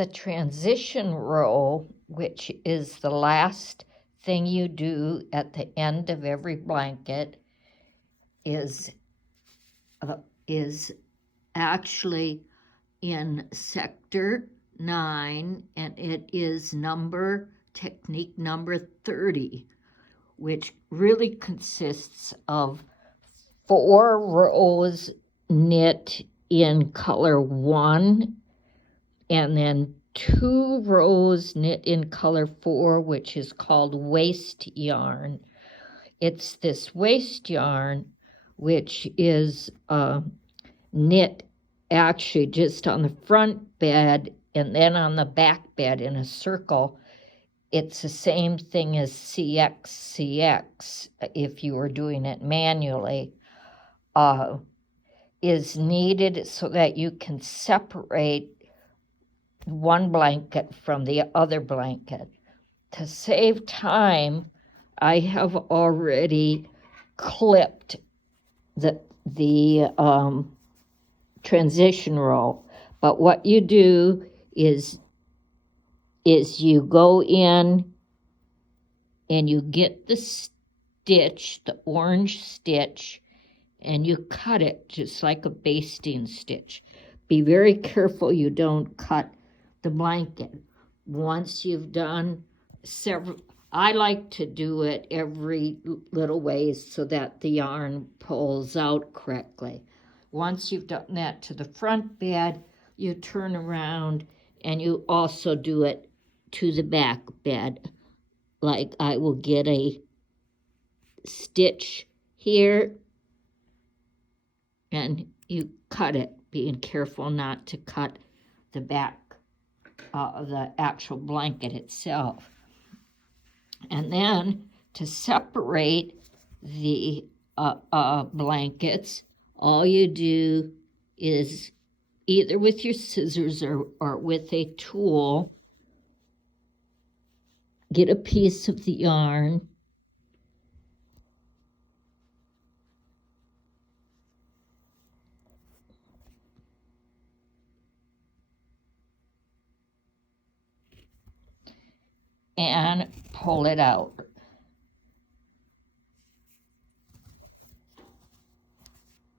the transition row, which is the last thing you do at the end of every blanket, is actually in sector 9, and it is technique number 30, which really consists of 4 rows knit in color 1, and then 2 rows knit in color 4, which is called waste yarn. It's this waste yarn which is knit actually just on the front bed and then on the back bed in a circle. It's the same thing as CX if you were doing it manually, is needed so that you can separate one blanket from the other blanket. To save time, I have already clipped the transition row. But what you do is you go in and you get the stitch, the orange stitch, and you cut it just like a basting stitch. Be very careful you don't cut the blanket. Once you've done several, I like to do it every little ways so that the yarn pulls out correctly. Once you've done that to the front bed, you turn around and you also do it to the back bed. Like I will get a stitch here and you cut it, being careful not to cut the back of the actual blanket itself. And then to separate the blankets, all you do is either with your scissors or with a tool, get a piece of the yarn and pull it out.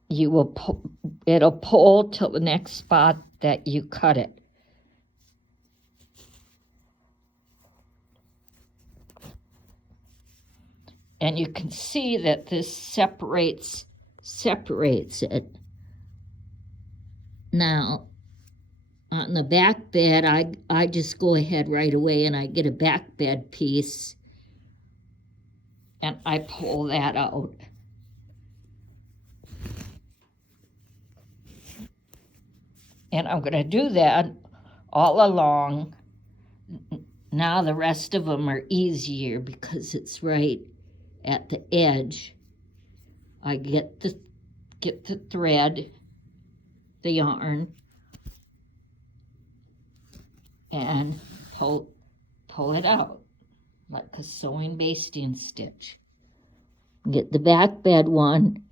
You will pull, it'll pull till the next spot that you cut it. And you can see that this separates it. Now, on the back bed, I just go ahead right away and I get a back bed piece and I pull that out. And I'm going to do that all along. Now the rest of them are easier because it's right at the edge. I get the thread, the yarn, and pull it out like a sewing basting stitch. Get the back bed one,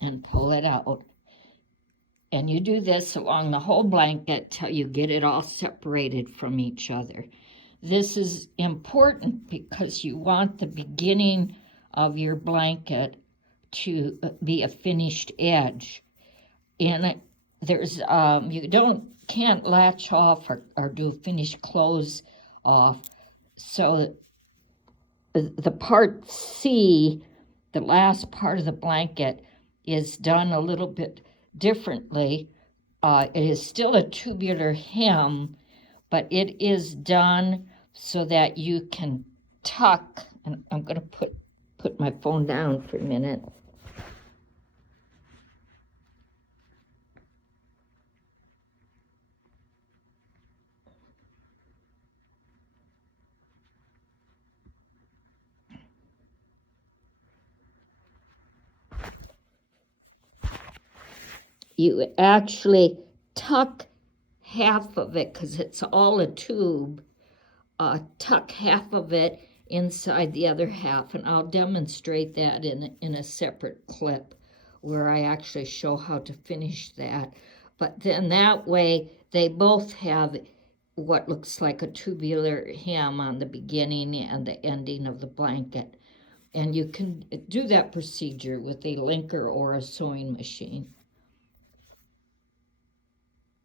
and pull it out. And you do this along the whole blanket till you get it all separated from each other. This is important because you want the beginning of your blanket to be a finished edge. And there's you can't latch off or do a finished close off. So the part C, the last part of the blanket, is done a little bit differently. It is still a tubular hem, but it is done so that you can tuck, and I'm going to put my phone down for a minute. You actually tuck half of it because it's all a tube. Tuck half of it inside the other half, and I'll demonstrate that in a separate clip where I actually show how to finish that. But then that way they both have what looks like a tubular hem on the beginning and the ending of the blanket. And you can do that procedure with a linker or a sewing machine.